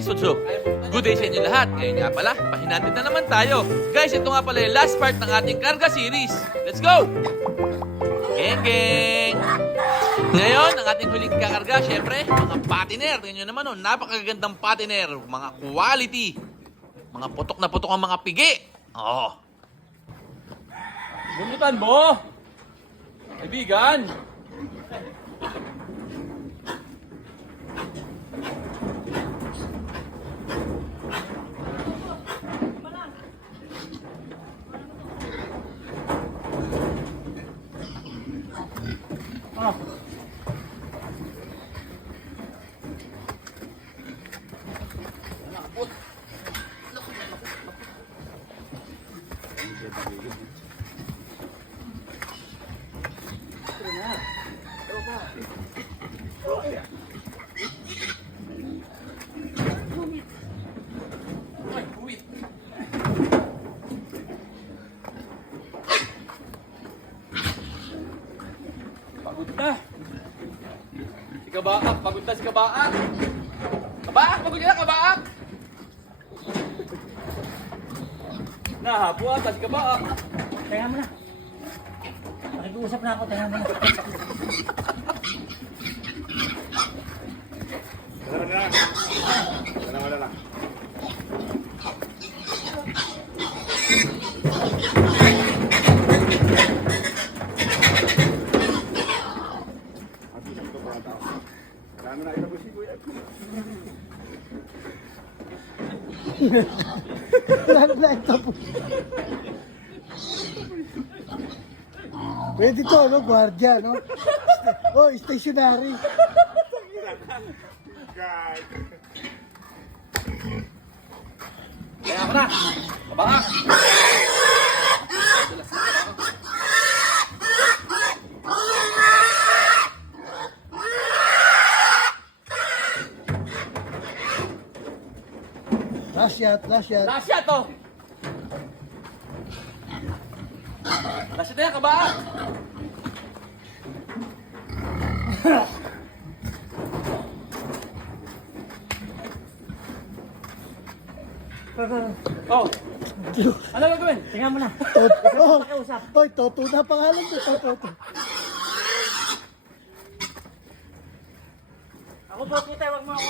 guys, what's up? Good day sa inyo lahat. Ngayon nga pala, pahinatid na naman tayo. Guys, ito nga pala yung last part ng ating karga series. Let's go! Geng geng! Ngayon, ang ating huling kakarga, syempre, mga patiner. Tingnan nyo naman, oh, napakagandang patiner. Mga quality. Mga putok na putok ang mga pigi. Oh. Bunutan mo! Kaibigan! Ah. Pagod na. Si Kabaak, pagod na si Kabaak. Kabaak, pagod na, Kabaak. Nahapo ata si Kabaak. Teka mo na. Nakikiusap na ako, teka mo na. Wala lang. Marami na ito si Kuya. Pwede to, no? Guardia, no? Oh, stationary. Guys. Kaya ako na. Kabaak. Last shot, last shot. Last shot to. Last shot na yan, Kabaak. Oh, ano gagawin? Teka mo na. Oh, oy, Toto na pangalan ko, Toto. Ako po, kita, wag mo ako.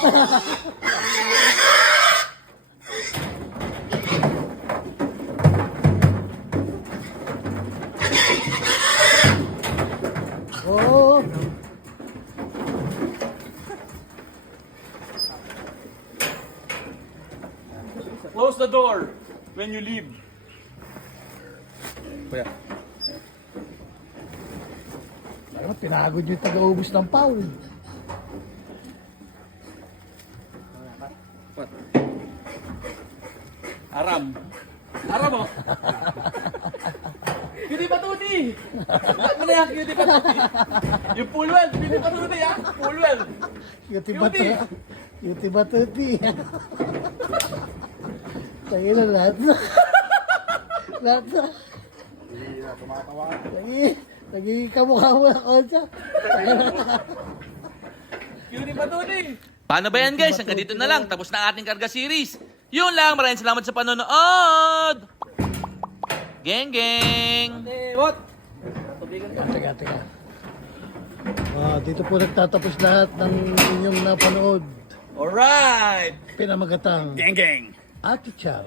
Oh, Close the door when you leave. Kuya. ano, pinagod yung taga-ubos ng foul. Aram. Aram mo. Cutie Patuti. Ano na yan, Cutie Patuti? Yung pool well, Cutie Patuti ha? Pool well. Yung tibatuti. Tangin na lahat na. Lahat na. Hindi na tumatawa. Nagiging kamukha mo na konsa. Cutie Patuti. Paano ba yan guys? Hanggang dito na lang. Tapos na ang ating karga series. Yun lang. Maraming salamat sa panonood. Geng geng! What? Teka. Dito po nagtatapos lahat ng inyong napanood. Alright. Pinamagatang Gang gang. Ate Chow.